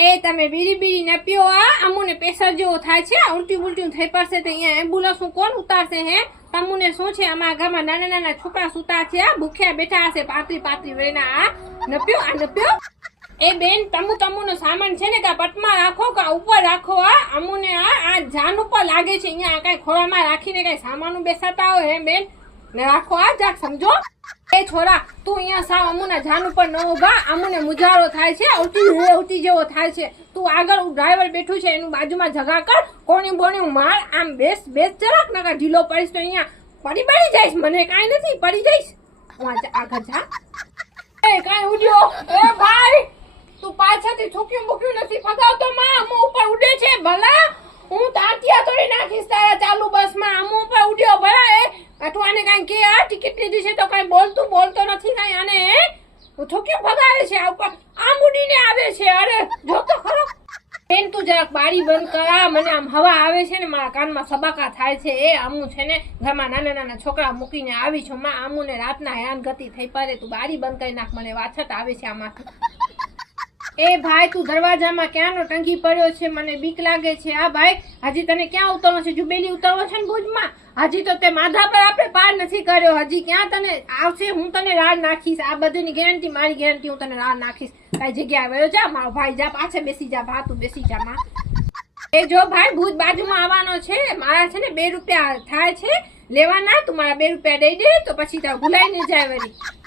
એ તમે બીડી બીડી ને પીઓ અમુને પ્રેશર જેવો થાય છે ઉલટી ઉલટી થઈ પડશે તો અહીંયા એમ્બ્યુલન્સ નું કોણ ઉતારશે હે તમુને શું છે અમારા ગામમાં નાના નાના છોકરા સુતા છે ભૂખ્યા બેઠા હશે પાતરી વેના ન પીઓ એ બેન તમુનો સામાન છે ને કા પટમાં રાખો કા ઉપર રાખો અમુને આ જાન ઉપર લાગે છે અહીંયા કઈ ખોળામાં રાખીને કઈ સામાનું બેસાતા હોય હે બેન ને રાખો જાક સમજો એ છોરા તું અહીંયા સાવ અમુના જાન ઉપર ન ઉભા અમુને મુજારો થાય છે ઉલટી જેવો થાય છે તું આગળ ડ્રાઈવર બેઠું છે એનું બાજુમાં જગા કર કોણી બોણી માર આમ બેસ જરાક નકા ઢીલો પડીશ તો અહીંયા પડી જઈશ મને કાંઈ નથી પડી જઈશ આગળ જા એ કાંઈ ઉડ્યો એ ભાઈ તું પાછળથી થૂક્યું નથી ફગાવતો માં અમુ ઉપર ઉડે છે ભલા હું તાતિયા તોડી નાખીશ તારા ચાલુ બસમાં અમુ ઉપર ઉડ્યો ભલા એ તું આને કાંઈ કે ટિકિટ લીધી છે તો કાંઈ બોલતો નથી કાંઈ આને હું થૂક્યું ફગાવે છે આ ઉપર આમ ઉડીને આવે છે અરે જો તો ખરો બેન તું જરાક બારી બંધ કરા મને આમ હવા આવે છે ને મારા કાનમાં સબાકા થાય છે એ આમું છે ને ઘરમાં નાના નાના છોકરા મૂકીને આવી છું માં આમુને રાતના હેરાન ગતિ થઈ પડે તું બારી બંધ કરી નાખ મને વાછટ આવે છે આમાંથી એ ભાઈ તું દરવાજામાં ક્યાંનો ટંગી પડ્યો છે મને બીક લાગે છે ભાઈ હજી તને ક્યાં ઉતરવો છે જુબેલી ઉતરવો છે ને ભુજમાં હજી તો તે માધા પર આપણે પાર નથી કર્યો હજી ક્યાં તને આવશે હું તને રાહ નાખીશ આ બધીની ગેરંટી મારી ગેરંટી હું તને રાહ નાખીશ કઈ જગ્યાએ વયો જા મારો ભાઈ જા પાછે બેસી જા ભા તું બેસી જા માં એ જો ભાઈ ભુજ બાજુમાં આવવાનો છે મારા છે ને 2 રૂપિયા થાય છે લેવાના તું મારા 2 રૂપિયા દઈ દે તો પછી તાર ભૂલાઈ ન જાય વળી